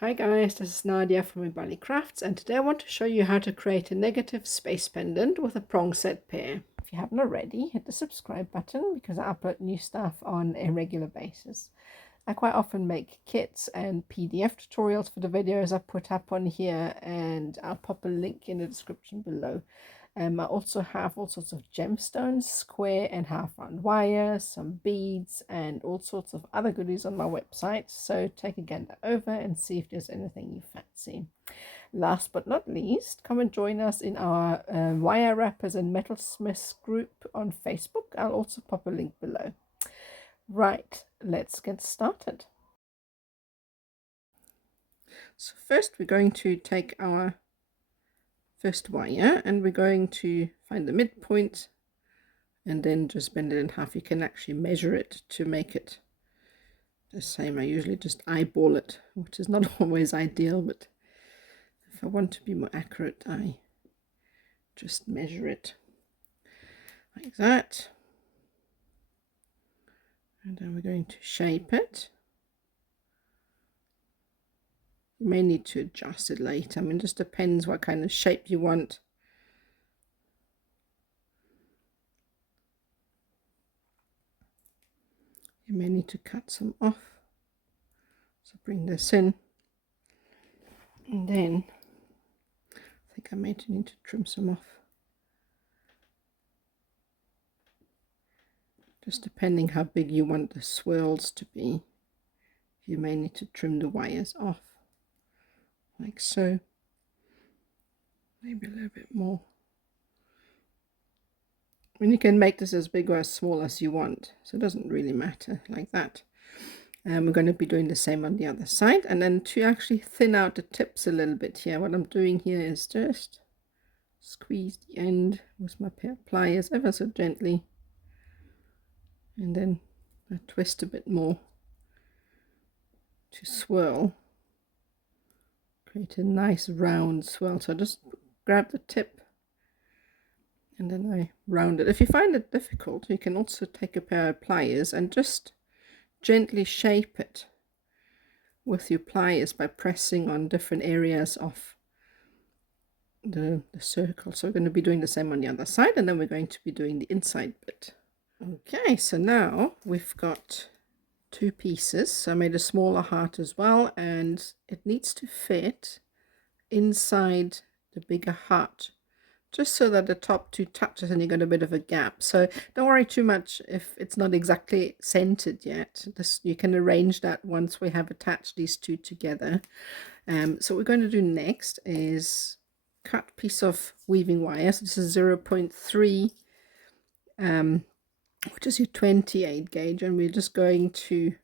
Hi guys, this is Nadia from Imbali Crafts, and today I want to show you how to create a negative space pendant with a prong set pear. If you haven't already, hit the subscribe button because I upload new stuff on a regular basis. I quite often make kits and PDF tutorials for the videos I put up on here, and I'll pop a link in the description below. I also have all sorts of gemstones, square and half round wire, some beads, and all sorts of other goodies on my website. So take a gander over and see if there's anything you fancy. Last but not least, come and join us in our wire wrappers and metalsmiths group on Facebook. I'll also pop a link below. Right, let's get started. So first we're going to take our first wire and we're going to find the midpoint and then just bend it in half. You can actually measure it to make it the same. I usually just eyeball it, which is not always ideal, but if I want to be more accurate, I just measure it like that. And then we're going to shape it. You may need to adjust it later. I mean, it just depends what kind of shape you want. You may need to cut some off. So bring this in. And then I think I may need to trim some off. Just depending how big you want the swirls to be, you may need to trim the wires off. Like so. Maybe a little bit more. And you can make this as big or as small as you want, so it doesn't really matter, like that. And we're going to be doing the same on the other side. And then to actually thin out the tips a little bit here, what I'm doing here is just squeeze the end with my pliers ever so gently. And then I twist a bit more to swirl. Create a nice round swirl. So just grab the tip and then I round it. If you find it difficult, you can also take a pair of pliers and just gently shape it with your pliers by pressing on different areas of the circle. So we're going to be doing the same on the other side, and then we're going to be doing the inside bit. Okay, so now we've got two pieces. So I made a smaller heart as well, and it needs to fit inside the bigger heart, just so that the top two touches and you got a bit of a gap. So don't worry too much if it's not exactly centered yet. You can arrange that once we have attached these two together. So what we're going to do next is cut piece of weaving wire. So this is 0.3 which is your 28 gauge, and we're just going to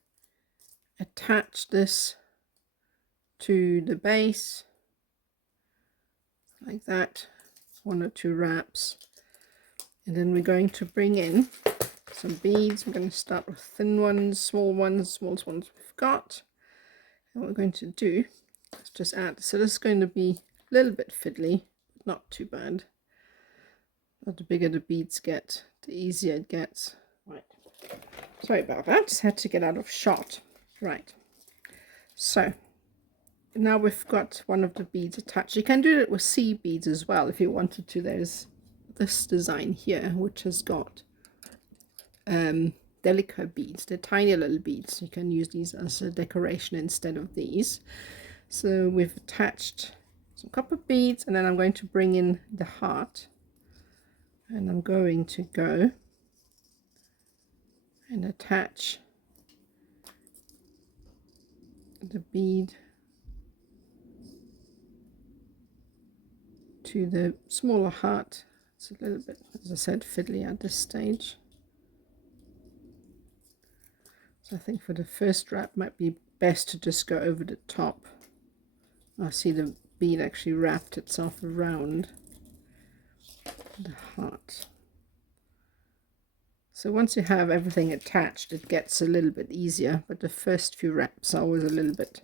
attach this to the base like that, one or two wraps, and then we're going to bring in some beads. We're going to start with thin ones, smallest ones we've got, and what we're going to do is just add. So this is going to be a little bit fiddly, but not too bad. But the bigger the beads get, the easier it gets. Right, sorry about that, just had to get out of shot. Right, so now we've got one of the beads attached. You can do it with sea beads as well if you wanted to. There's this design here which has got delicate beads. They're tiny little beads. You can use these as a decoration instead of these. So we've attached some copper beads, and then I'm going to bring in the heart, and I'm going to go and attach the bead to the smaller heart. It's a little bit, as I said, fiddly at this stage. So I think for the first wrap might be best to just go over the top. I see the bead actually wrapped itself around the heart. So once you have everything attached, it gets a little bit easier, but the first few wraps are always a little bit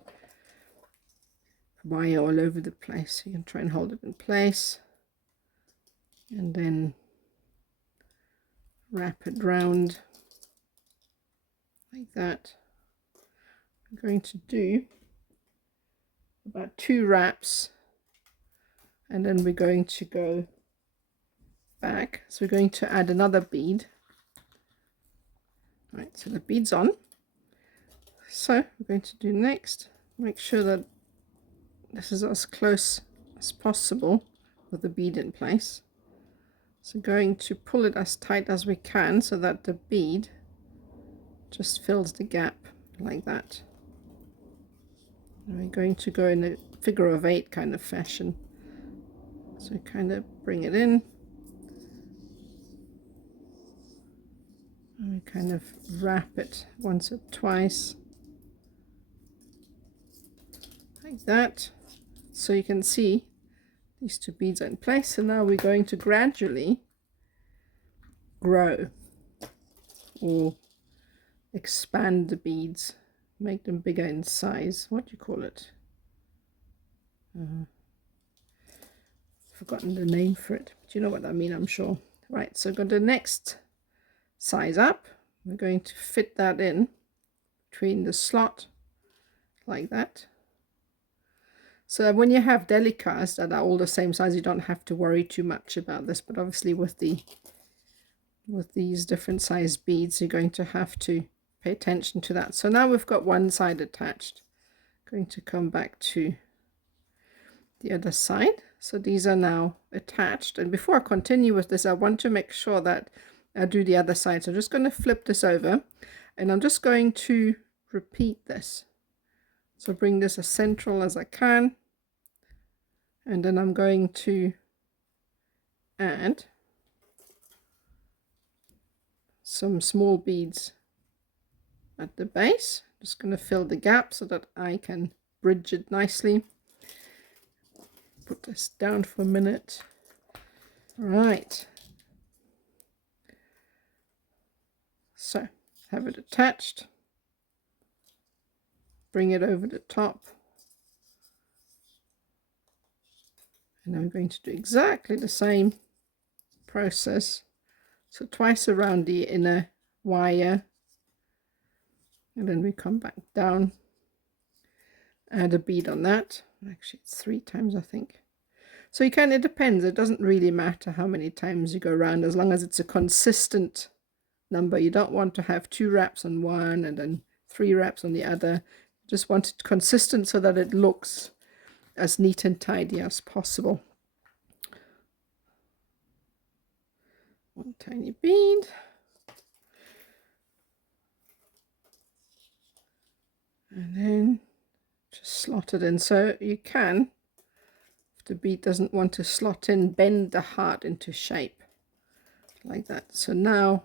wire all over the place. You can try and hold it in place and then wrap it round like that. I'm going to do about 2 wraps, and then we're going to go back. So we're going to add another bead. Right, so the bead's on. So we're going to do next, make sure that this is as close as possible with the bead in place. So going to pull it as tight as we can so that the bead just fills the gap like that. And we're going to go in a figure of 8 kind of fashion. So kind of bring it in. And we kind of wrap it once or twice. Like that. So you can see these 2 beads are in place. So now we're going to gradually grow or expand the beads, make them bigger in size. What do you call it? Forgotten the name for it, but you know what I mean, I'm sure. Right, so go to the next size up. We're going to fit that in between the slot like that. So when you have delicas that are all the same size, you don't have to worry too much about this. But obviously with these different size beads, you're going to have to pay attention to that. So now we've got one side attached. Going to come back to the other side. So these are now attached. And before I continue with this, I want to make sure that I do the other side. So I'm just going to flip this over, and I'm just going to repeat this. So bring this as central as I can. And then I'm going to add some small beads at the base. Just going to fill the gap so that I can bridge it nicely. Put this down for a minute. Right. So have it attached. Bring it over the top. And I'm going to do exactly the same process. So twice around the inner wire. And then we come back down. Add a bead on that. Actually, it's 3 times, I think. So you can, it depends. It doesn't really matter how many times you go around, as long as it's a consistent number. You don't want to have 2 wraps on one and then 3 wraps on the other. You just want it consistent so that it looks as neat and tidy as possible. One tiny bead. And then just slot it in. So you can, if the bead doesn't want to slot in, bend the heart into shape like that. So now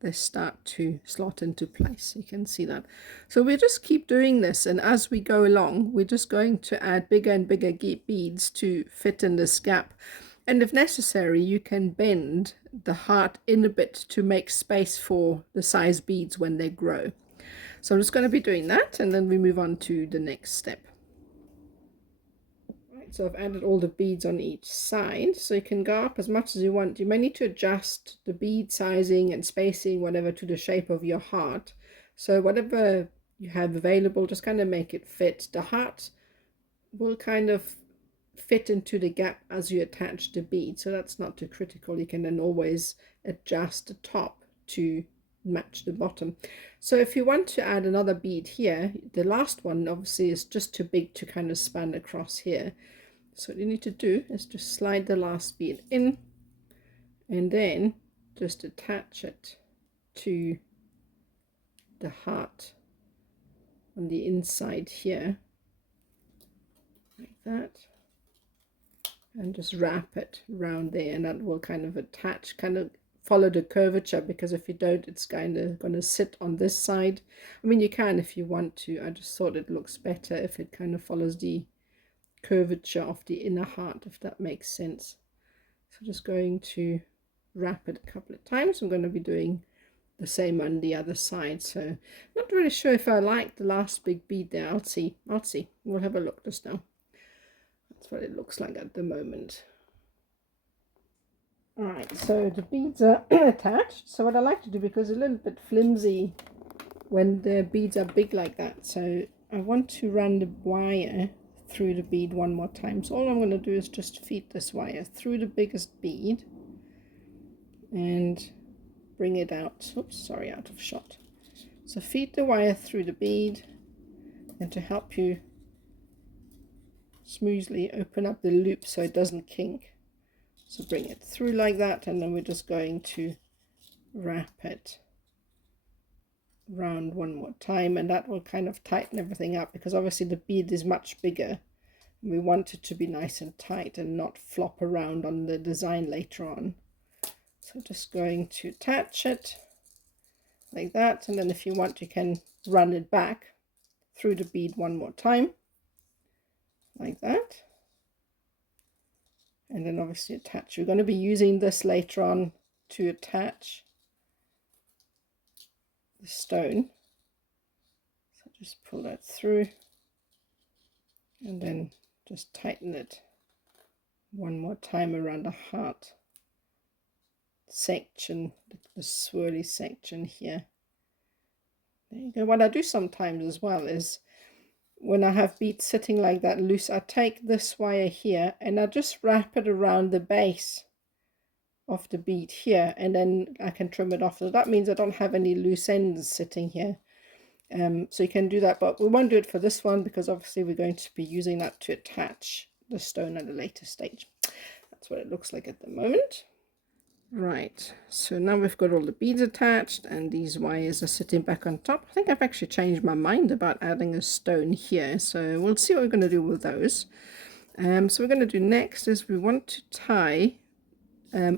they start to slot into place. You can see that. So we just keep doing this, and as we go along, we're just going to add bigger and bigger beads to fit in this gap. And if necessary, you can bend the heart in a bit to make space for the size beads when they grow. So I'm just going to be doing that, and then we move on to the next step. Right, so I've added all the beads on each side, so you can go up as much as you want. You may need to adjust the bead sizing and spacing, whatever, to the shape of your heart. So whatever you have available, just kind of make it fit. The heart will kind of fit into the gap as you attach the bead, so that's not too critical. You can then always adjust the top to match the bottom. So if you want to add another bead here, the last one obviously is just too big to kind of span across here. So what you need to do is just slide the last bead in and then just attach it to the heart on the inside here like that, and just wrap it around there, and that will kind of attach, kind of follow the curvature, because if you don't, it's kind of going to sit on this side. I mean, you can if you want to. I just thought it looks better if it kind of follows the curvature of the inner heart, if that makes sense. So just going to wrap it a couple of times. I'm going to be doing the same on the other side. So not really sure if I like the last big bead there. I'll see. We'll have a look just now. That's what it looks like at the moment. Alright, so the beads are attached. So what I like to do, because it's a little bit flimsy when the beads are big like that, so I want to run the wire through the bead one more time. So all I'm going to do is just feed this wire through the biggest bead and bring it out. Oops, sorry, out of shot. So feed the wire through the bead, and to help you smoothly open up the loop so it doesn't kink. So bring it through like that, and then we're just going to wrap it round one more time, and that will kind of tighten everything up, because obviously the bead is much bigger. We want it to be nice and tight and not flop around on the design later on. So just going to attach it like that, and then if you want you can run it back through the bead one more time like that, and then obviously attach. We're going to be using this later on to attach the stone. So just pull that through and then just tighten it one more time around the heart section, the swirly section here. There you go. What I do sometimes as well is when I have beads sitting like that loose, I take this wire here and I just wrap it around the base of the bead here, and then I can trim it off. So that means I don't have any loose ends sitting here. So you can do that, but we won't do it for this one because obviously we're going to be using that to attach the stone at a later stage. That's what it looks like at the moment. Right, so now we've got all the beads attached and these wires are sitting back on top. I think I've actually changed my mind about adding a stone here, so we'll see what we're going to do with those. So what we're going to do next is we want to tie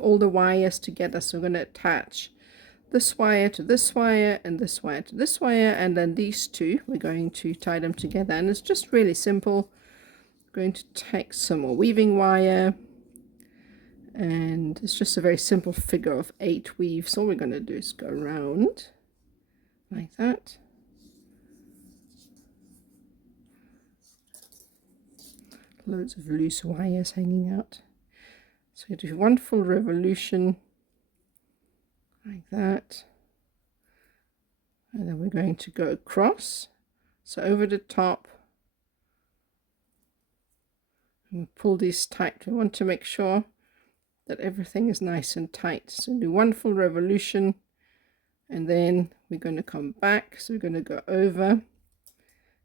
all the wires together. So we're going to attach this wire to this wire and this wire to this wire, and then these two we're going to tie them together, and it's just really simple. I'm going to take some more weaving wire, and it's just a very simple figure of 8 weaves. All we're going to do is go around like that, loads of loose wires hanging out. So you do one full revolution like that, and then we're going to go across, so over the top, and we pull these tight. We want to make sure that everything is nice and tight. So do one full revolution, and then we're going to come back. So we're going to go over,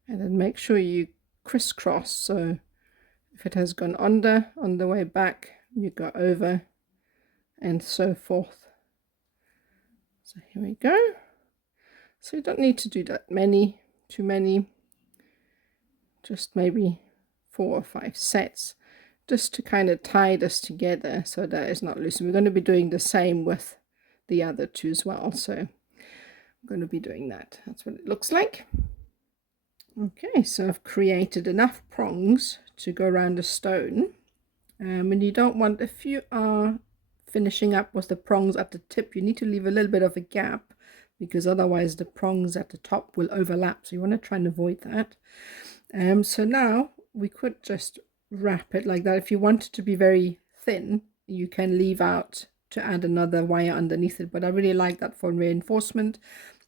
and then make sure you crisscross. So if it has gone under on the way back, you go over, and so forth. So here we go. So you don't need to do that too many, just maybe 4 or 5 sets, just to kind of tie this together so that it's not loose. And we're going to be doing the same with the other two as well. So I'm going to be doing that. That's what it looks like. Okay, so I've created enough prongs to go around the stone. And you don't want, if you are finishing up with the prongs at the tip, you need to leave a little bit of a gap, because otherwise the prongs at the top will overlap. So you want to try and avoid that. So now we could just wrap it like that. If you want it to be very thin, you can leave out to add another wire underneath it, but I really like that for reinforcement.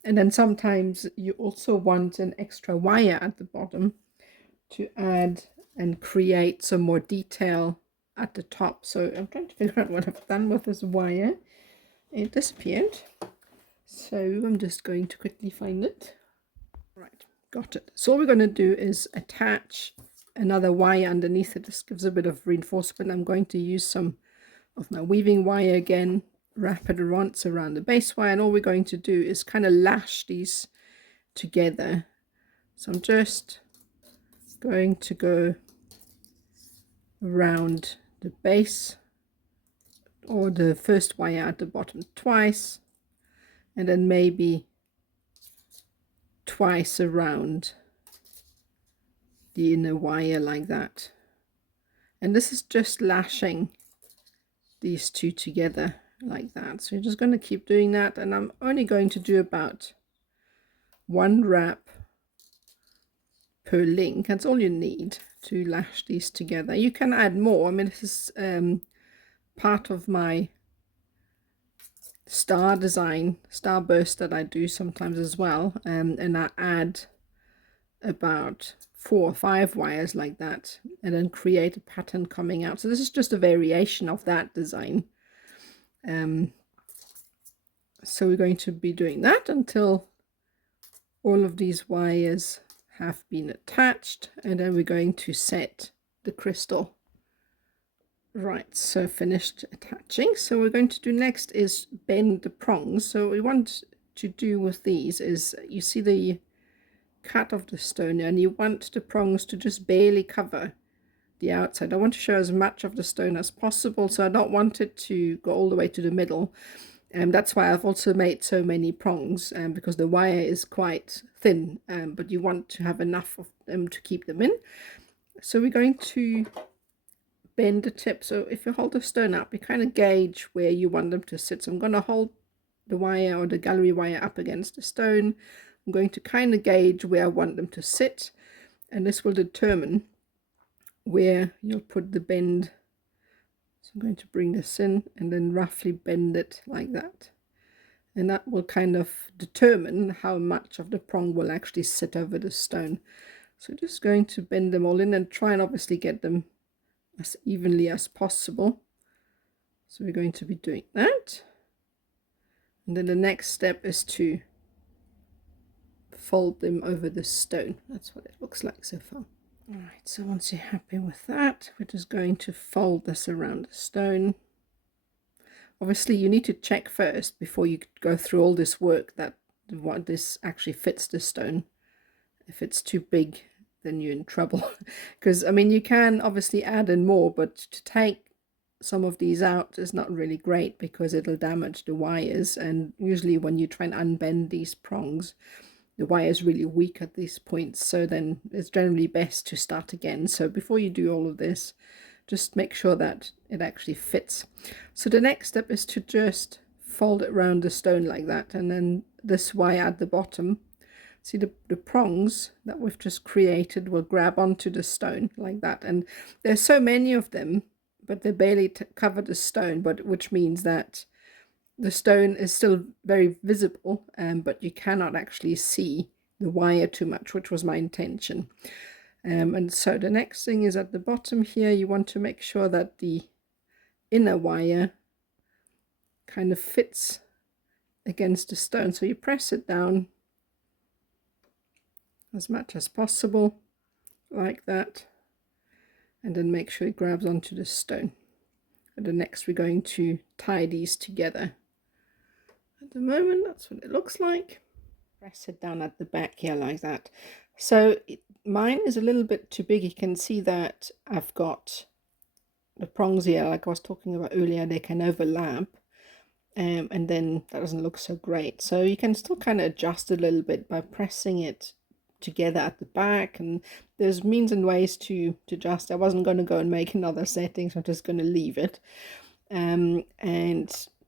And then sometimes you also want an extra wire at the bottom to add and create some more detail at the top. So I'm trying to figure out what I've done with this wire. It disappeared, so I'm just going to quickly find it. Right, got it. So all we're going to do is attach another wire underneath it. This gives a bit of reinforcement. I'm going to use some of my weaving wire again, wrap it around the base wire, and all we're going to do is kind of lash these together. So I'm just going to go around the base, or the first wire at the bottom twice, and then maybe twice around the inner wire like that. And this is just lashing these two together like that. So you're just going to keep doing that, and I'm only going to do about 1 wrap per link. That's all you need to lash these together. You can add more. I mean, this is part of my star design, starburst that I do sometimes as well, and I add about 4 or 5 wires like that, and then create a pattern coming out. So this is just a variation of that design. So we're going to be doing that until all of these wires have been attached, and then we're going to set the crystal. Right, so finished attaching. So we're going to do next is bend the prongs. So what we want to do with these is, you see the cut of the stone, and you want the prongs to just barely cover the outside. I want to show as much of the stone as possible, so I don't want it to go all the way to the middle. And that's why I've also made so many prongs, because the wire is quite thin, but you want to have enough of them to keep them in. So we're going to bend the tip. So if you hold the stone up, you kind of gauge where you want them to sit. So I'm going to hold the wire or the gallery wire up against the stone. I'm going to kind of gauge where I want them to sit, and this will determine where you'll put the bend. So I'm going to bring this in and then roughly bend it like that, and that will kind of determine how much of the prong will actually sit over the stone. So just going to bend them all in and try and obviously get them as evenly as possible. So we're going to be doing that, and then the next step is to fold them over the stone. That's what it looks like so far. Alright, so once you're happy with that, we're just going to fold this around the stone. Obviously you need to check first before you go through all this work that what this actually fits the stone. If it's too big, then you're in trouble. Because I mean, you can obviously add in more, but to take some of these out is not really great because it'll damage the wires, and usually when you try and unbend these prongs, the wire is really weak at these points, so then it's generally best to start again. So before you do all of this, just make sure that it actually fits. So the next step is to just fold it around the stone like that, and then this wire at the bottom, see the prongs that we've just created will grab onto the stone like that. And there's so many of them, but they barely cover the stone, but which means that the stone is still very visible, but you cannot actually see the wire too much, which was my intention. And so the next thing is at the bottom here, you want to make sure that the inner wire kind of fits against the stone. So you press it down as much as possible, like that, and then make sure it grabs onto the stone. And the next we're going to tie these together. At the moment, that's what it looks like. Press it down at the back here like that. So mine is a little bit too big. You can see that I've got the prongs here, like I was talking about earlier, they can overlap, and then that doesn't look so great. So you can still kind of adjust a little bit by pressing it together at the back, and there's means and ways to adjust. I wasn't going to go and make another setting, so I'm just going to leave it. And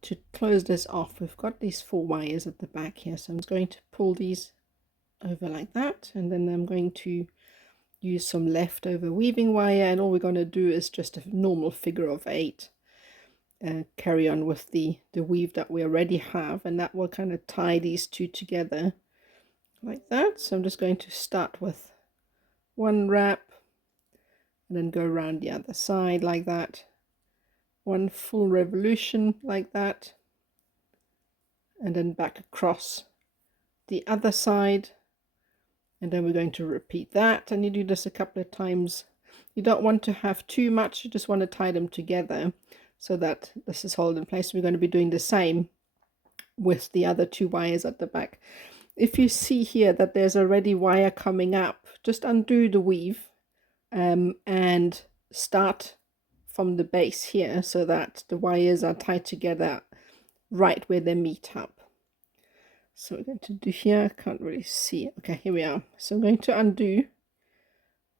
to close this off, we've got these 4 wires at the back here, so I'm just going to pull these over like that, and then I'm going to use some leftover weaving wire, and all we're going to do is just a normal figure of 8, carry on with the weave that we already have, and that will kind of tie these two together like that. So I'm just going to start with 1 wrap and then go around the other side like that, 1 full revolution like that, and then back across the other side, and then we're going to repeat that. And you do this a couple of times. You don't want to have too much, you just want to tie them together so that this is held in place. We're going to be doing the same with the other 2 wires at the back. If you see here that there's already wire coming up, just undo the weave and start from the base here so that the wires are tied together right where they meet up. So we're going to do here, I can't really see. Okay, here we are. So I'm going to undo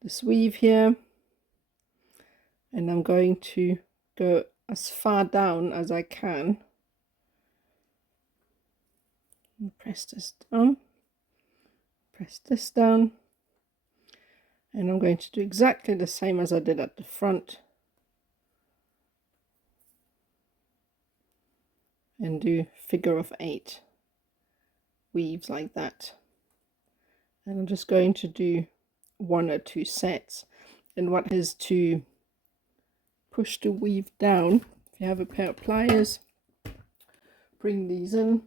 this weave here, and I'm going to go as far down as I can. Press this down, press this down, and I'm going to do exactly the same as I did at the front, and do figure of 8 weaves like that. And I'm just going to do one or two sets. And what is to push the weave down. If you have a pair of pliers, bring these in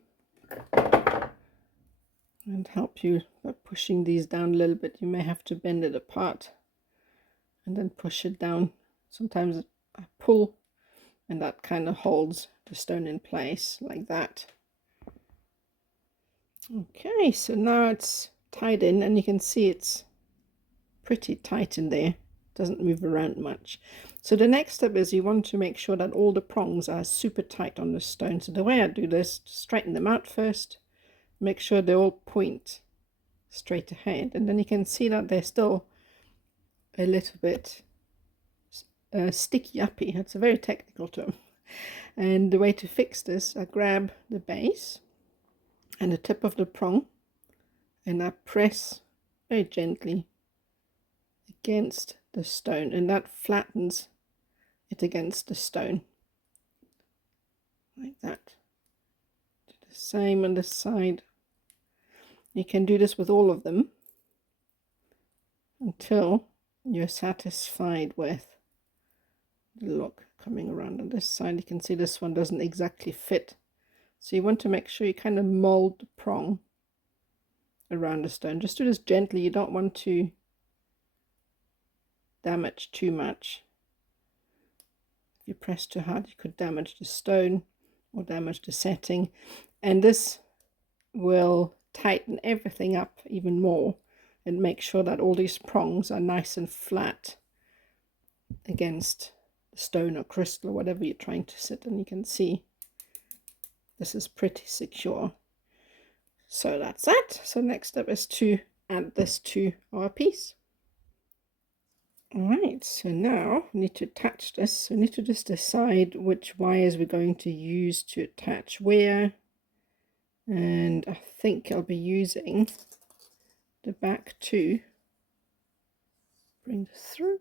and help you by pushing these down a little bit. You may have to bend it apart and then push it down. Sometimes I pull and that kind of holds the stone in place like that. Okay, so now it's tied in and you can see it's pretty tight in there. Doesn't move around much. So the next step is you want to make sure that all the prongs are super tight on the stone. So the way I do this, straighten them out first, make sure they all point straight ahead, and then you can see that they're still a little bit sticky uppy. That's a very technical term. And the way to fix this, I grab the base and the tip of the prong and I press very gently against the stone, and that flattens it against the stone like that. Do the same on this side. You can do this with all of them until you're satisfied with the look coming around. On this side you can see this one doesn't exactly fit, so you want to make sure you kind of mold the prong around the stone. Just do this gently, you don't want to damage too much. If you press too hard you could damage the stone or damage the setting, and this will tighten everything up even more and make sure that all these prongs are nice and flat against the stone or crystal or whatever you're trying to sit. And you can see this is pretty secure. So that's that. So next step is to add this to our piece. Alright, so now we need to attach this. So we need to just decide which wires we're going to use to attach where. And I think I'll be using the back two. Bring this through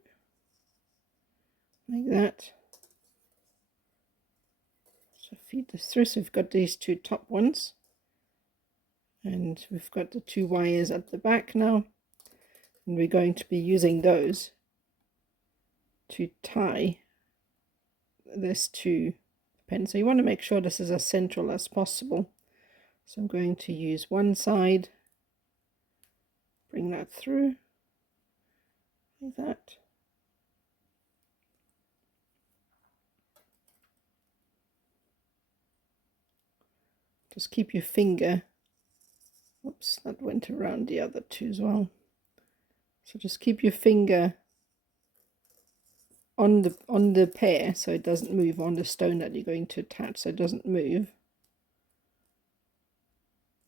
like that. So feed this through. So we've got these two top ones, and we've got the two wires at the back now, and we're going to be using those to tie this to the pen. So you want to make sure this is as central as possible. So I'm going to use one side, bring that through like that. Just keep your finger, oops, that went around the other two as well. So just keep your finger on the pear so it doesn't move, on the stone that you're going to attach so it doesn't move.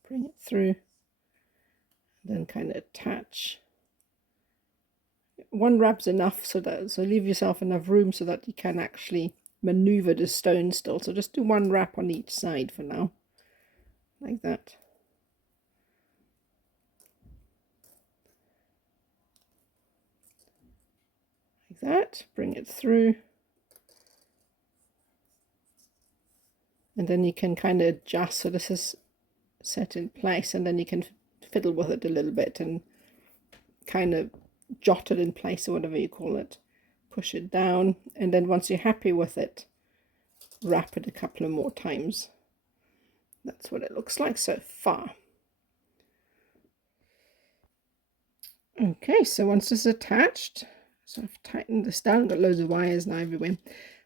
Bring it through, then kind of attach. One wrap's enough, so leave yourself enough room so that you can actually maneuver the stone still. So just do one wrap on each side for now, like that. Like that, bring it through. And then you can kind of adjust, so this is set in place, and then you can fiddle with it a little bit and kind of jot it in place or whatever you call it. Push it down, and then once you're happy with it, wrap it a couple of more times. That's what it looks like so far. Okay, so once this is attached, so I've tightened this down, got loads of wires now everywhere.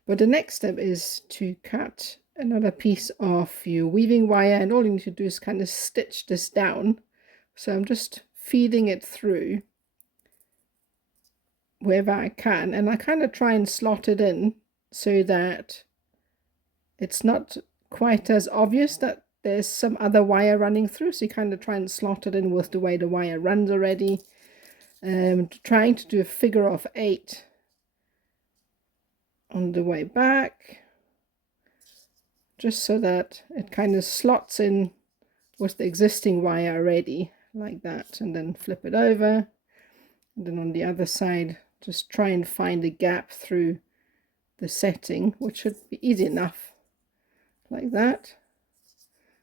But the next step is to cut another piece of your weaving wire, and all you need to do is kind of stitch this down. So I'm just feeding it through wherever I can, and I kind of try and slot it in so that it's not quite as obvious that there's some other wire running through. So you kind of try and slot it in with the way the wire runs already. Trying to do a figure of 8 on the way back, just so that it kind of slots in with the existing wire already, like that, and then flip it over. And then on the other side, just try and find a gap through the setting, which should be easy enough, like that.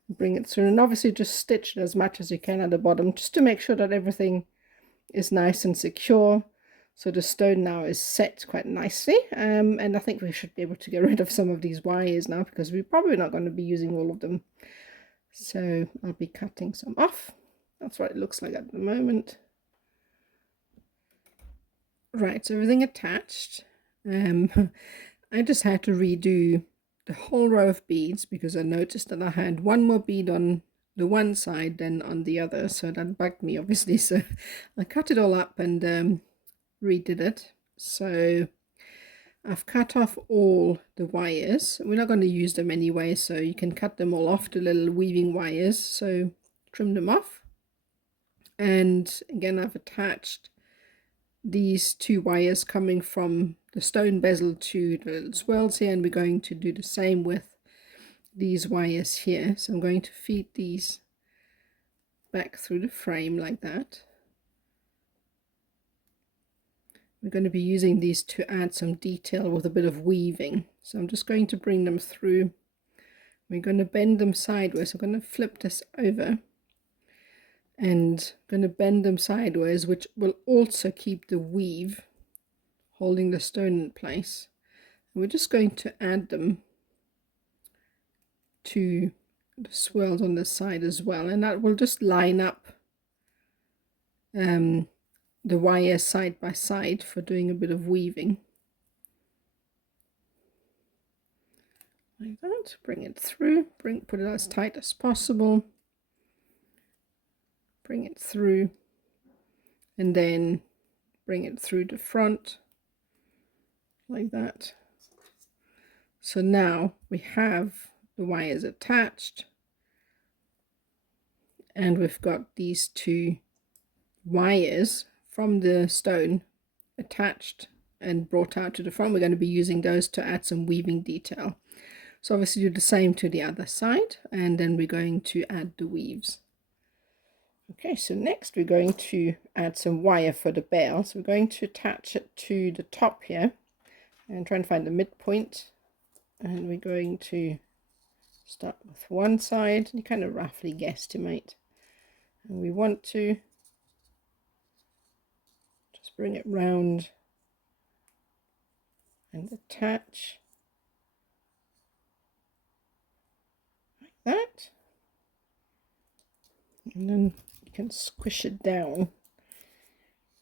Bring it through, and obviously just stitch it as much as you can at the bottom, just to make sure that everything is nice and secure. So the stone now is set quite nicely, and I think we should be able to get rid of some of these wires now, because we're probably not going to be using all of them. So I'll be cutting some off. That's what it looks like at the moment. Right, so everything attached. I just had to redo the whole row of beads because I noticed that I had one more bead on the one side than on the other, so that bugged me obviously. So I cut it all up and redid it. So I've cut off all the wires. We're not going to use them anyway, so you can cut them all off, the little weaving wires. So trim them off. And again, I've attached these two wires coming from the stone bezel to the little swirls here, and we're going to do the same with these wires here. So I'm going to feed these back through the frame like that. We're going to be using these to add some detail with a bit of weaving. So I'm just going to bring them through. We're going to bend them sideways. I'm going to flip this over and I'm going to bend them sideways, which will also keep the weave holding the stone in place. And we're just going to add them to the swirls on this side as well, and that will just line up the wires side by side for doing a bit of weaving. Like that. Bring it through, put it as tight as possible, bring it through, and then bring it through the front like that. So now we have the wires attached, and we've got these two wires from the stone attached and brought out to the front. We're going to be using those to add some weaving detail. So obviously do the same to the other side, and then we're going to add the weaves. Okay, so next we're going to add some wire for the bell. So we're going to attach it to the top here and try and find the midpoint, and we're going to start with one side. You kind of roughly guesstimate, and we want to just bring it round and attach like that, and then you can squish it down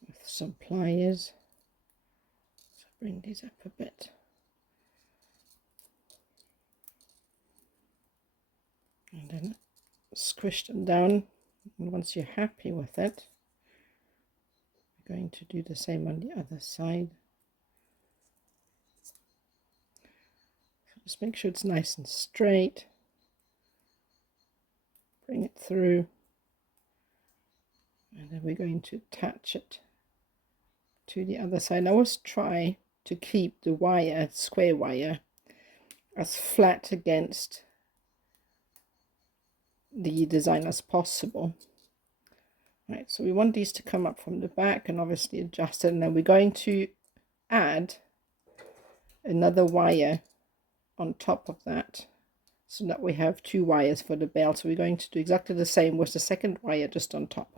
with some pliers. So bring these up a bit, and then squish them down. And once you're happy with it, we're going to do the same on the other side. So just make sure it's nice and straight. Bring it through, and then we're going to attach it to the other side. I always try to keep the wire, square wire, as flat against the design as possible. Right, so we want these to come up from the back and obviously adjust it, and then we're going to add another wire on top of that so that we have two wires for the bell. So we're going to do exactly the same with the second wire just on top.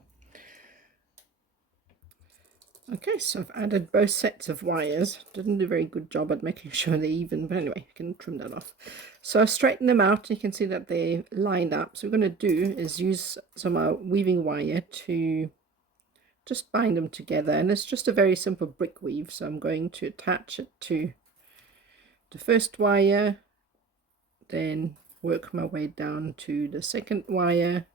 Okay, so I've added both sets of wires. Didn't do a very good job at making sure they're even, but anyway, you can trim that off. So I've straightened them out. You can see that they lined up. So what we're going to do is use some weaving wire to just bind them together, and it's just a very simple brick weave. So I'm going to attach it to the first wire, then work my way down to the second wire,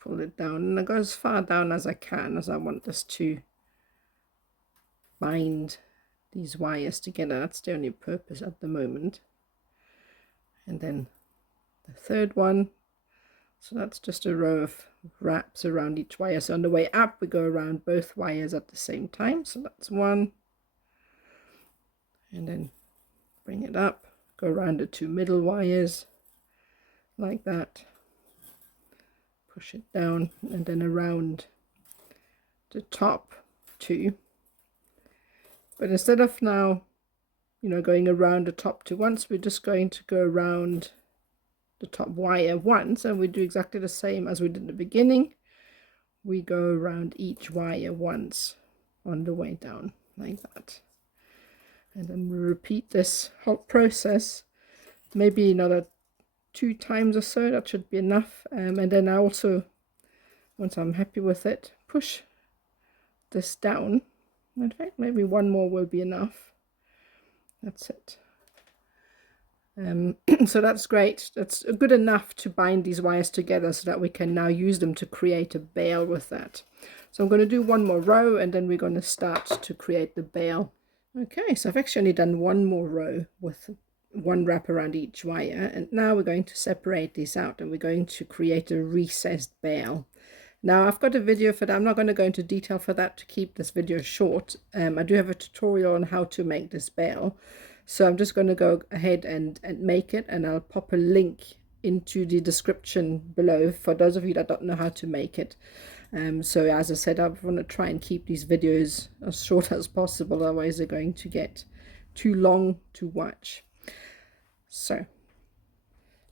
pull it down, and I go as far down as I can, as I want this to bind these wires together. That's the only purpose at the moment. And then the third one, so that's just a row of wraps around each wire. So on the way up we go around both wires at the same time. So that's one, and then bring it up, go around the two middle wires like that, push it down, and then around the top two. But instead of now, going around the top two once, we're just going to go around the top wire once, and we do exactly the same as we did in the beginning. we go around each wire once on the way down, like that. And then we repeat this whole process, maybe another 2 times or so. That should be enough. And then I also, once I'm happy with it, push this down. In fact, maybe one more will be enough. That's it. So that's great. That's good enough to bind these wires together so that we can now use them to create a bale with that. So I'm going to do one more row and then we're going to start to create the bale. Okay, so I've actually only done one more row with one wrap around each wire, and now we're going to separate these out and we're going to create a recessed bale. Now I've got a video for that. I'm not going to go into detail for that to keep this video short. I do have a tutorial on how to make this bale. So I'm just going to go ahead and make it, and I'll pop a link into the description below for those of you that don't know how to make it. So as I said, I want to try and keep these videos as short as possible, otherwise they're going to get too long to watch. So,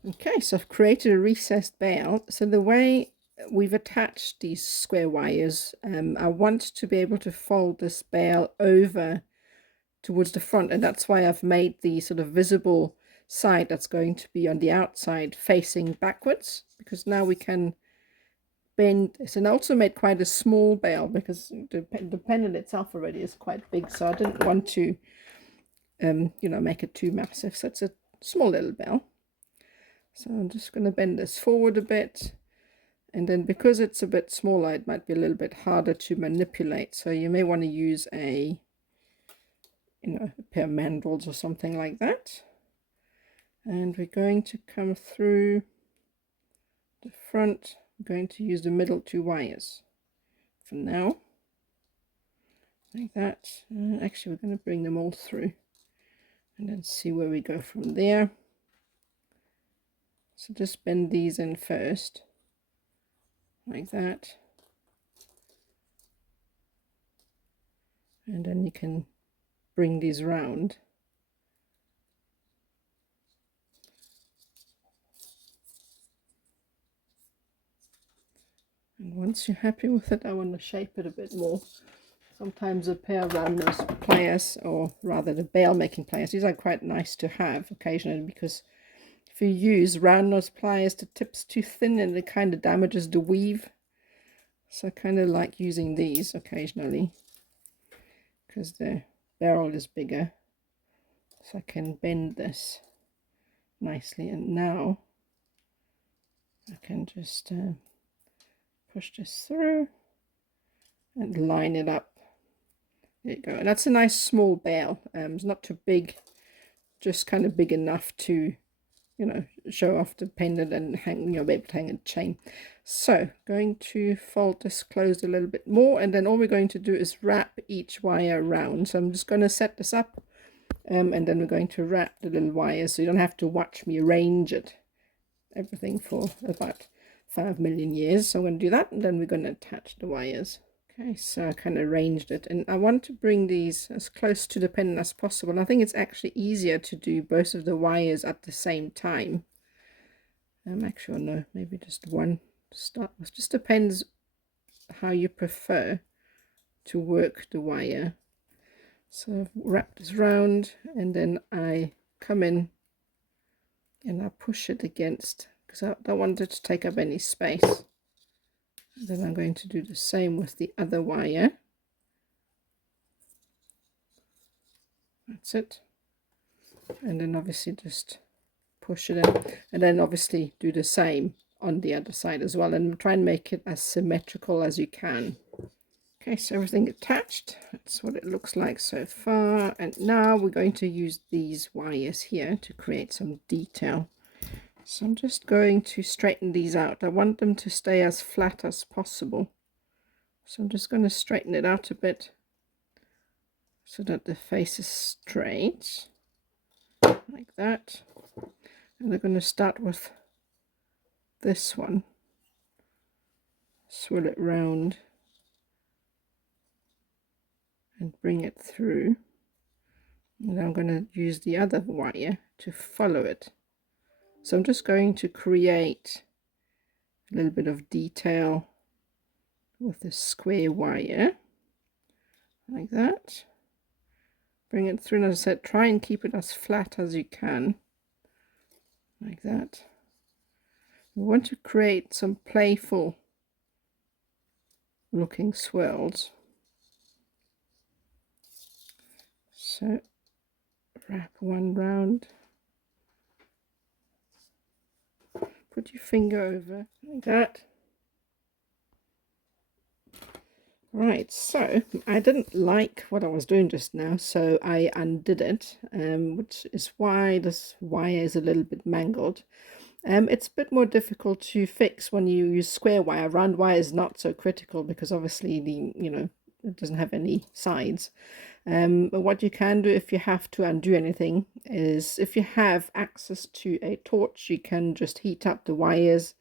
okay, so I've created a recessed bale. So the way we've attached these square wires, I want to be able to fold this bale over towards the front, and that's why I've made the sort of visible side that's going to be on the outside facing backwards, because now we can bend this. And I also made quite a small bale because the pendant itself already is quite big, so I didn't want to you know, make it too massive. So it's a small little bale. So I'm just going to bend this forward a bit, and then because it's a bit smaller it might be a little bit harder to manipulate, so you may want to use a, you know, a pair of mandrels or something like that. And we're going to come through the front. I'm going to use the middle 2 wires for now, like that. Actually we're going to bring them all through and then see where we go from there. So just bend these in first, like that, and then you can bring these round. And once you're happy with it, I want to shape it a bit more. Sometimes a pair of round nose pliers, or rather the bale making pliers, these are quite nice to have occasionally, because if you use round nose pliers, the tip's too thin and it kind of damages the weave. So I kind of like using these occasionally because the barrel is bigger, so I can bend this nicely. And now I can just push this through and line it up. There you go. And that's a nice small bale. It's not too big, just kind of big enough to, you know, show off the pendant and hang, you know, be able to hang a chain. So going to fold this closed a little bit more, and then all we're going to do is wrap each wire around. So I'm just going to set this up, and then we're going to wrap the little wires, so you don't have to watch me arrange it, everything, for about 5 million years. So I'm going to do that, and then we're going to attach the wires. Okay, so I kind of arranged it, and I want to bring these as close to the pendant as possible. And I think it's actually easier to do both of the wires at the same time. Actually, no, maybe just one to start with. Just depends how you prefer to work the wire. So I've wrapped this round, and then I come in and I push it against, because I don't want it to take up any space. Then I'm going to do the same with the other wire. That's it. And then obviously just push it in, and then obviously do the same on the other side as well, and try and make it as symmetrical as you can. Okay, so everything attached. That's what it looks like so far. And now we're going to use these wires here to create some detail. So I'm just going to straighten these out. I want them to stay as flat as possible. So I'm just going to straighten it out a bit so that the face is straight, like that. And we're going to start with this one. Swirl it round and bring it through. And I'm going to use the other wire to follow it. So I'm just going to create a little bit of detail with the square wire, like that. Bring it through, and as I said, try and keep it as flat as you can, like that. We want to create some playful looking swirls. So wrap one round, put your finger over, like that. Right, so I didn't like what I was doing just now, so I undid it, which is why this wire is a little bit mangled. It's a bit more difficult to fix when you use square wire. Round wire is not so critical because obviously it doesn't have any sides. But what you can do if you have to undo anything is, if you have access to a torch, you can just heat up the wires,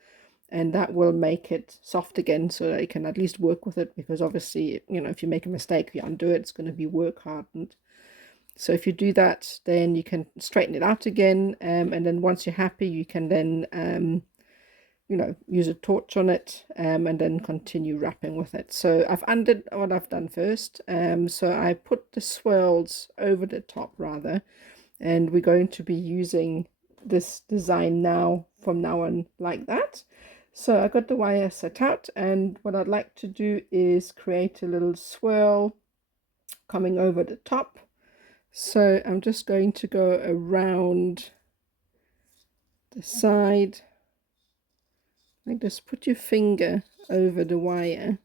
and that will make it soft again so that you can at least work with it, because obviously, if you make a mistake, if you undo it, it's going to be work hardened. So if you do that, then you can straighten it out again, and then once you're happy, you can then use a torch on it, and then continue wrapping with it. So I've undid what I've done first. So I put the swirls over the top rather, and we're going to be using this design now from now on like that. So I got the wire set out, and what I'd like to do is create a little swirl coming over the top. So I'm just going to go around the side like this. Put your finger over the wire.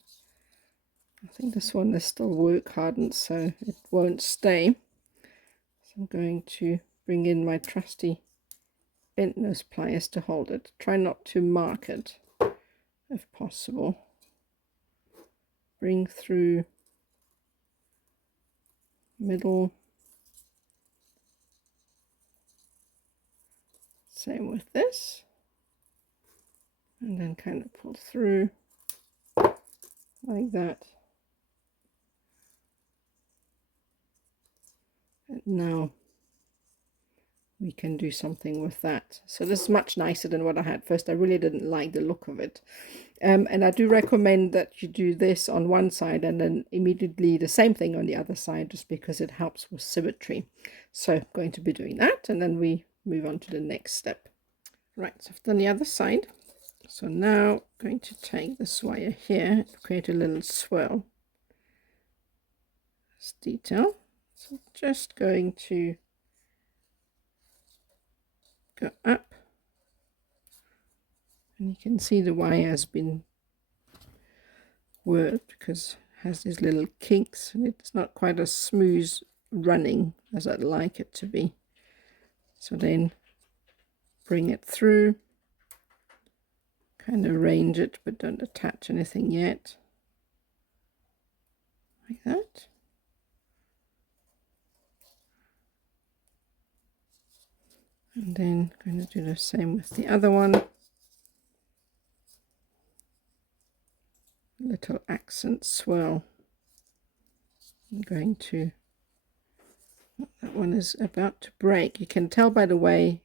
I think this one is still work hardened, so it won't stay. So I'm going to bring in my trusty bent nose pliers to hold it. Try not to mark it if possible. Bring through middle. Same with this. And then kind of pull through like that. And now we can do something with that. So this is much nicer than what I had first. I really didn't like the look of it. And I do recommend that you do this on one side and then immediately the same thing on the other side, just because it helps with symmetry. So I'm going to be doing that, and then we move on to the next step. Right, so I've done the other side. So now I'm going to take this wire here, create a little swirl. This detail. So just going to go up, and you can see the wire has been worked because it has these little kinks, and it's not quite as smooth running as I'd like it to be. So then bring it through, kind of arrange it, but don't attach anything yet, like that. And then I'm going to do the same with the other one. Little accent swirl. I'm going to, that one is about to break. You can tell by the way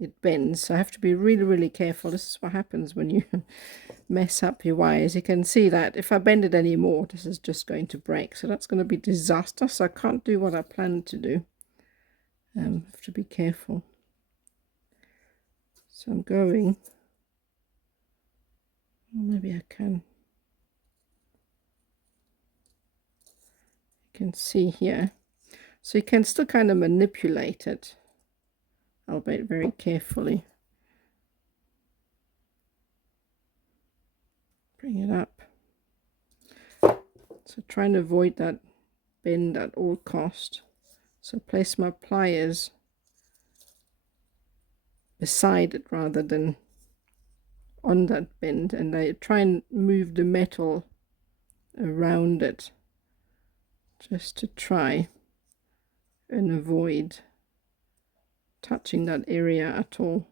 it bends, so I have to be really, really careful. This is what happens when you mess up your wires. You can see that if I bend it anymore, this is just going to break. So that's going to be disaster. So I can't do what I planned to do. I have to be careful. So I'm going, well, maybe I can. You can see here. So you can still kind of manipulate it, albeit very carefully. Bring it up. So try and avoid that bend at all cost. So place my pliers beside it rather than on that bend, and I try and move the metal around it just to try and avoid touching that area at all,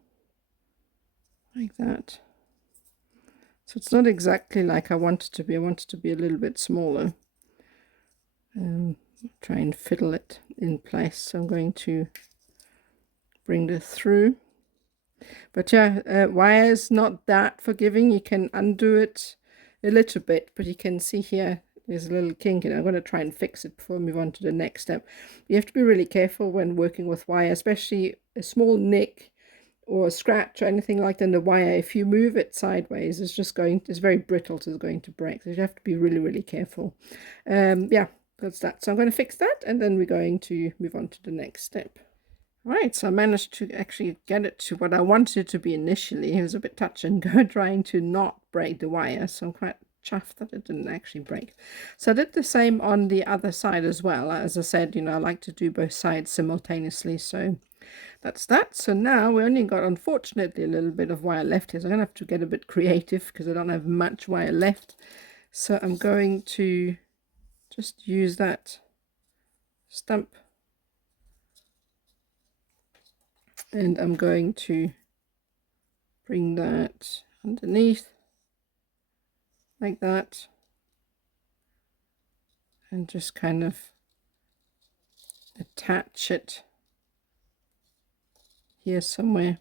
like that. So it's not exactly like I want it to be. I want it to be a little bit smaller. Try and fiddle it in place. So I'm going to bring this through. But yeah, wire is not that forgiving. You can undo it. a little bit, but you can see here there's a little kink, and I'm going to try and fix it before we move on to the next step. You have to be really careful when working with wire, especially a small nick or a scratch or anything like that in the wire. If you move it sideways, it's very brittle, so it's going to break. So you have to be really, really careful. Yeah, that's that. So I'm going to fix that, and then we're going to move on to the next step. Right, so I managed to actually get it to what I wanted it to be initially. It was a bit touch and go trying to not break the wire, so I'm quite chuffed that it didn't actually break. So I did the same on the other side as well. As I said, I like to do both sides simultaneously, so that's that. So now we only got, unfortunately, a little bit of wire left here, so I'm going to have to get a bit creative because I don't have much wire left. So I'm going to just use that stump, and I'm going to bring that underneath like that, and just kind of attach it here somewhere.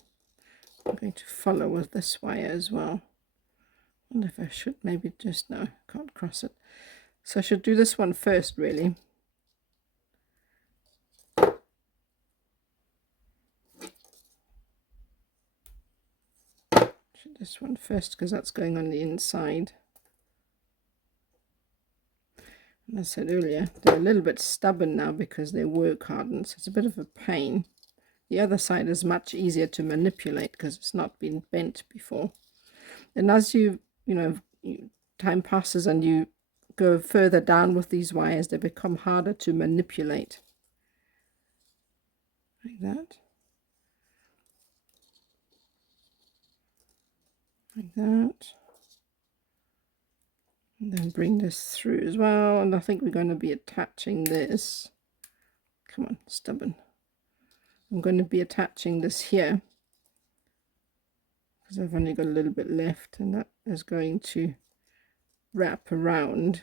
I'm going to follow with this wire as well. I wonder if I should maybe just, no, I can't cross it. So I should do this one first, really. This one first because that's going on the inside. And as I said earlier, they're a little bit stubborn now because they work hardened, so it's a bit of a pain. The other side is much easier to manipulate because it's not been bent before. And as time passes and you go further down with these wires, they become harder to manipulate. Like that. Like that. And then bring this through as well. And I think we're going to be attaching this. Come on, stubborn. I'm going to be attaching this here because I've only got a little bit left, and that is going to wrap around.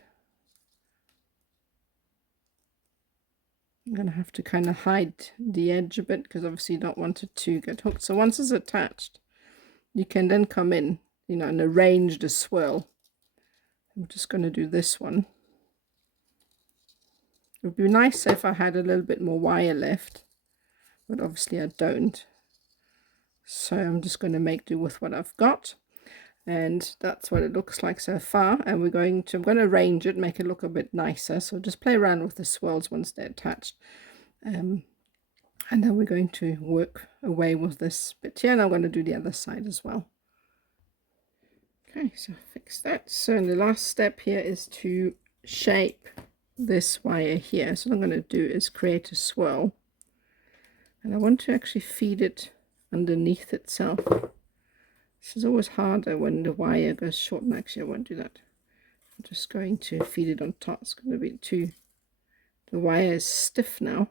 I'm going to have to kind of hide the edge a bit because obviously you don't want it to get hooked. So once it's attached, you can then come in, and arrange the swirl. I'm just going to do this one. It would be nice if I had a little bit more wire left, but obviously I don't. So I'm just going to make do with what I've got, and that's what it looks like so far. And I'm going to arrange it, make it look a bit nicer. So just play around with the swirls once they're attached, and then we're going to work away with this bit here, and I'm going to do the other side as well. Okay, so fix that. So the last step here is to shape this wire here. So what I'm going to do is create a swirl, and I want to actually feed it underneath itself. This is always harder when the wire goes short, and actually I won't do that. I'm just going to feed it on top. It's going to be the wire is stiff now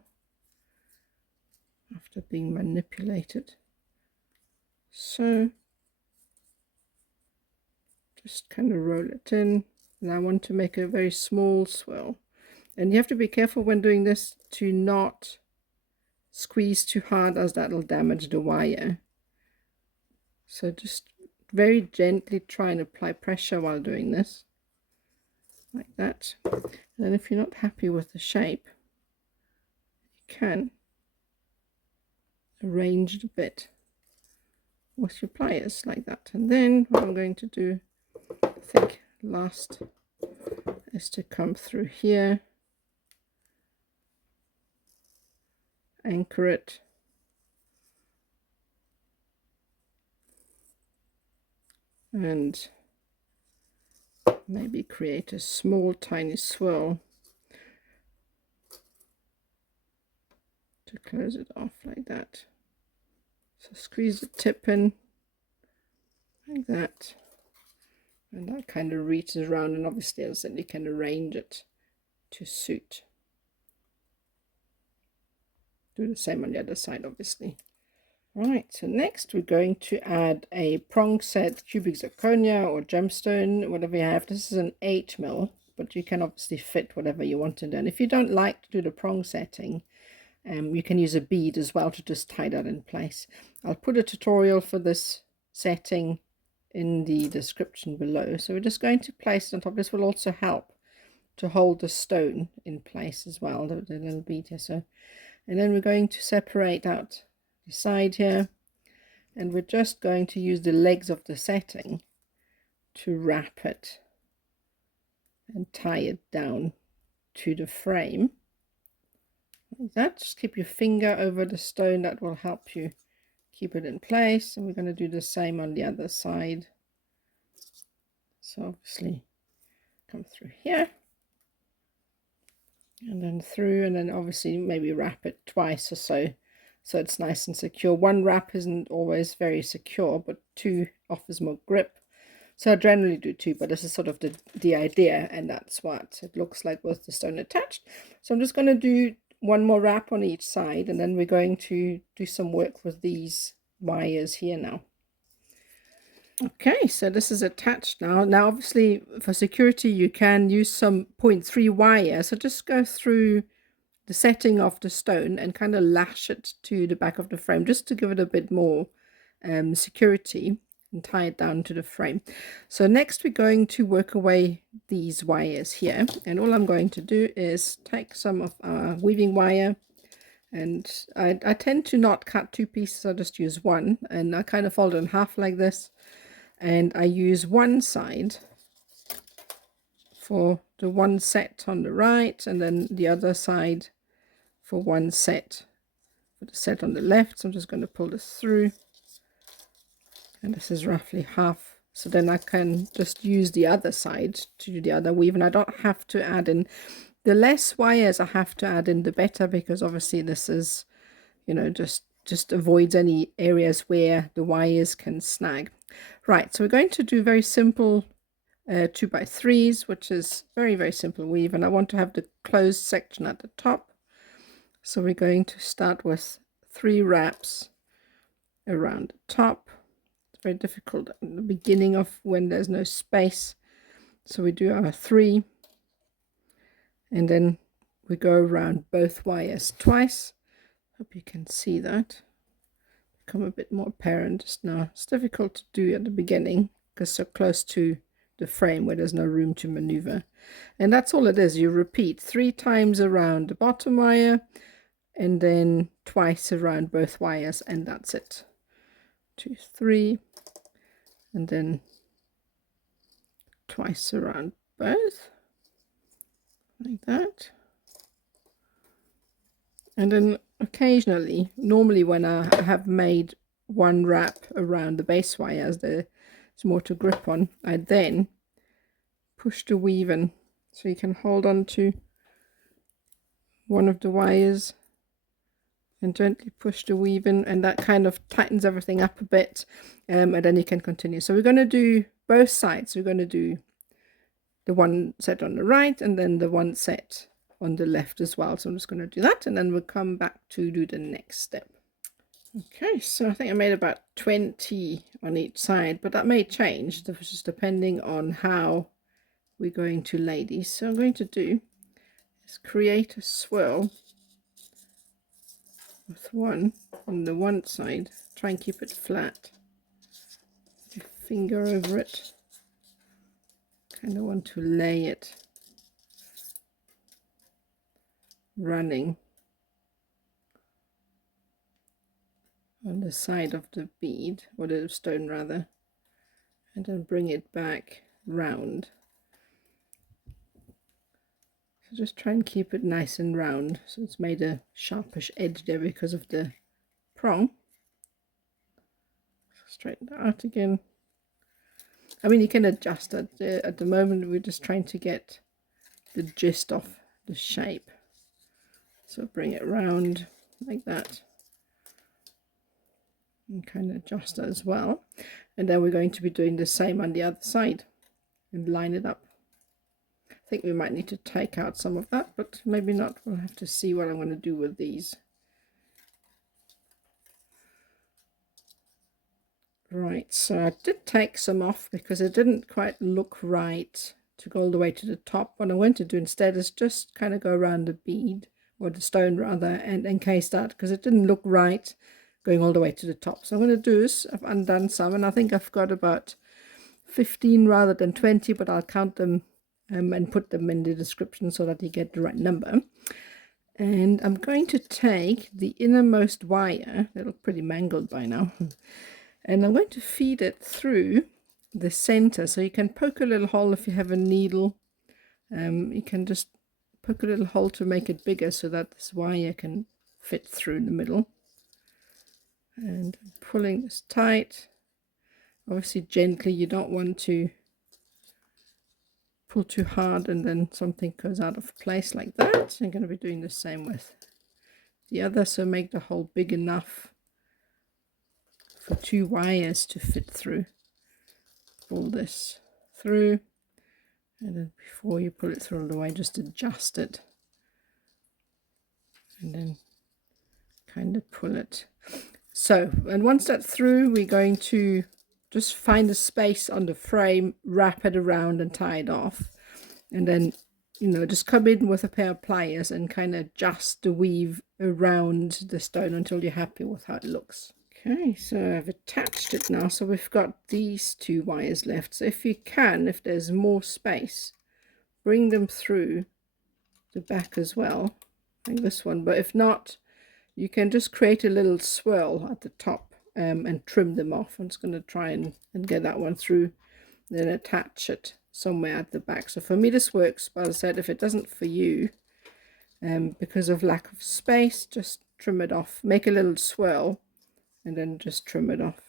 after being manipulated. So just kind of roll it in, and I want to make a very small swirl. And you have to be careful when doing this to not squeeze too hard, as that'll damage the wire. So just very gently try and apply pressure while doing this, like that. And then if you're not happy with the shape, you can arrange it a bit with your pliers like that. And then what I'm going to do, I think last, is to come through here, anchor it, and maybe create a small tiny swirl to close it off like that. So squeeze the tip in like that, and that kind of reaches around, and obviously as I said, you can arrange it to suit. Do the same on the other side, obviously. Right, so next we're going to add a prong set cubic zirconia or gemstone, whatever you have. This is an 8mm, but you can obviously fit whatever you want in there. And if you don't like to do the prong setting, you can use a bead as well to just tie that in place. I'll put a tutorial for this setting in the description below. So we're just going to place it on top. This will also help to hold the stone in place as well, the little bead here. So, and then we're going to separate out the side here, and we're just going to use the legs of the setting to wrap it and tie it down to the frame like that. Just keep your finger over the stone, that will help you keep it in place. And we're going to do the same on the other side. So obviously come through here and then through, and then obviously maybe wrap it twice or so it's nice and secure. One wrap isn't always very secure, but two offers more grip. So I generally do two, but this is sort of the idea, and that's what it looks like with the stone attached. So I'm just going to do one more wrap on each side, and then we're going to do some work with these wires here now. Okay, so this is attached now. Now obviously for security you can use some 0.3 wire, so just go through the setting of the stone and kind of lash it to the back of the frame just to give it a bit more security, and tie it down to the frame. So next we're going to work away these wires here, and all I'm going to do is take some of our weaving wire, and I tend to not cut two pieces, I just use one, and I kind of fold it in half like this, and I use one side for the one set on the right, and then the other side for one set for the set on the left. So I'm just going to pull this through, and this is roughly half, so then I can just use the other side to do the other weave, and I don't have to add in. The less wires I have to add in, the better, because obviously this is, you know, just avoids any areas where the wires can snag. Right, so we're going to do very simple 2x3s, which is very simple weave, and I want to have the closed section at the top. So we're going to start with 3 wraps around the top. It's very difficult at the beginning of when there's no space, so we do our 3, and then we go around both wires twice. Hope you can see that. Become a bit more apparent just now. It's difficult to do at the beginning because so close to the frame where there's no room to maneuver. And that's all it is. You repeat 3 times around the bottom wire, and then twice around both wires, and that's it. 2, 3, and then twice around both, like that. And then occasionally, normally when I have made one wrap around the base wire, as there's more to grip on, I then push the weave in, so you can hold on to one of the wires and gently push the weave in, and that kind of tightens everything up a bit, and then you can continue. So we're going to do both sides. We're going to do the one set on the right and then the one set on the left as well. So I'm just going to do that, and then we'll come back to do the next step. Okay, so I think I made about 20 on each side, but that may change just depending on how we're going to lay these. So I'm going to do is create a swirl with one on the one side. Try and keep it flat. Your finger over it. Kind of want to lay it running on the side of the bead, or the stone rather, and then bring it back round. So just try and keep it nice and round, so it's made a sharpish edge there because of the prong. Straighten that out again. I mean, you can adjust it. At the moment we're just trying to get the gist of the shape. So bring it round like that, and kind of adjust that as well. And then we're going to be doing the same on the other side and line it up. I think we might need to take out some of that, but maybe not. We'll have to see what I'm going to do with these. Right, so I did take some off because it didn't quite look right to go all the way to the top. What I'm going to do instead is just kind of go around the bead, or the stone rather, and encase that, because it didn't look right going all the way to the top. So I'm going to do is I've undone some, and I think I've got about 15 rather than 20, but I'll count them and put them in the description so that you get the right number. And I'm going to take the innermost wire, they look pretty mangled by now, and I'm going to feed it through the center. So you can poke a little hole if you have a needle. You can just poke a little hole to make it bigger so that this wire can fit through the middle. And pulling this tight, obviously gently, you don't want to pull too hard and then something goes out of place like that. I'm going to be doing the same with the other, so make the hole big enough for 2 wires to fit through. Pull this through, and then before you pull it through all the way, just adjust it and then kind of pull it. So, and once that's through, we're going to just find a space on the frame, wrap it around and tie it off, and then, you know, just come in with a pair of pliers and kind of adjust the weave around the stone until you're happy with how it looks. Okay, so I've attached it now, so we've got these 2 wires left. So if you can, if there's more space, bring them through the back as well, like this one. But if not, you can just create a little swirl at the top and trim them off. I'm just going to try and get that one through, then attach it somewhere at the back. So for me this works, but as I said, if it doesn't for you, because of lack of space, just trim it off, make a little swirl and then just trim it off.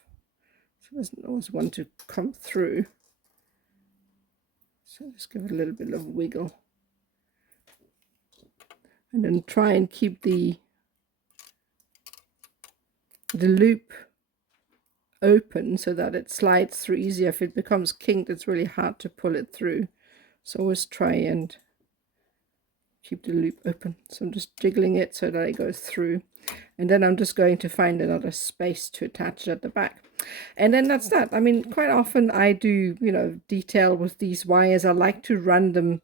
So it doesn't always want to come through, so just give it a little bit of wiggle, and then try and keep the loop open so that it slides through easier. If it becomes kinked, it's really hard to pull it through, so always try and keep the loop open. So I'm just jiggling it so that it goes through, and then I'm just going to find another space to attach it at the back, and then that's that. I mean, quite often I do, you know, detail with these wires. I like to run them,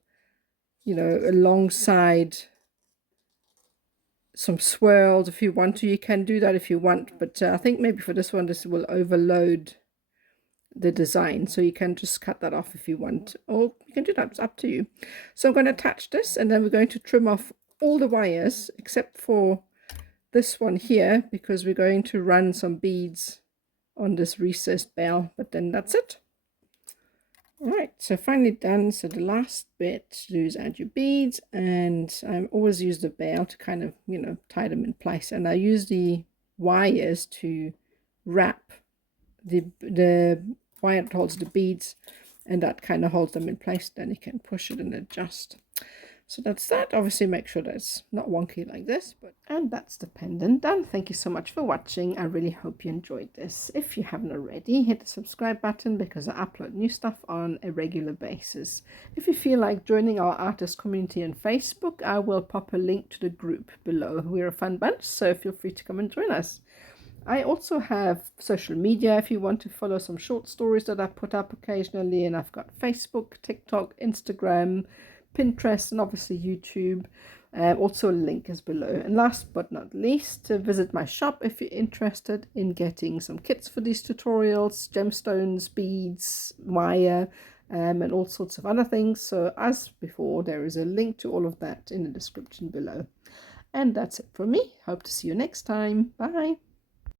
you know, alongside some swirls. If you want to, you can do that if you want, but I think maybe for this one this will overload the design, so you can just cut that off if you want, or you can do that, it's up to you. So I'm going to attach this, and then we're going to trim off all the wires except for this one here, because we're going to run some beads on this recessed bell, but then that's it. All right, so finally done. So the last bit to do is add your beads, and I always use the bell to kind of, you know, tie them in place, and I use the wires to wrap the wire that holds the beads, and that kind of holds them in place. Then you can push it and adjust. So that's that. Obviously make sure that it's not wonky like this, and that's the pendant done. Thank you so much for watching. I really hope you enjoyed this. If you haven't already, hit the subscribe button because I upload new stuff on a regular basis. If you feel like joining our artist community on Facebook, I will pop a link to the group below. We're a fun bunch, so feel free to come and join us. I also have social media if you want to follow some short stories that I put up occasionally, and I've got Facebook, TikTok, Instagram, Pinterest, and obviously YouTube. Also a link is below. And last but not least, visit my shop if you're interested in getting some kits for these tutorials, gemstones, beads, wire, and all sorts of other things. So as before, there is a link to all of that in the description below. And that's it from me. Hope to see you next time. Bye.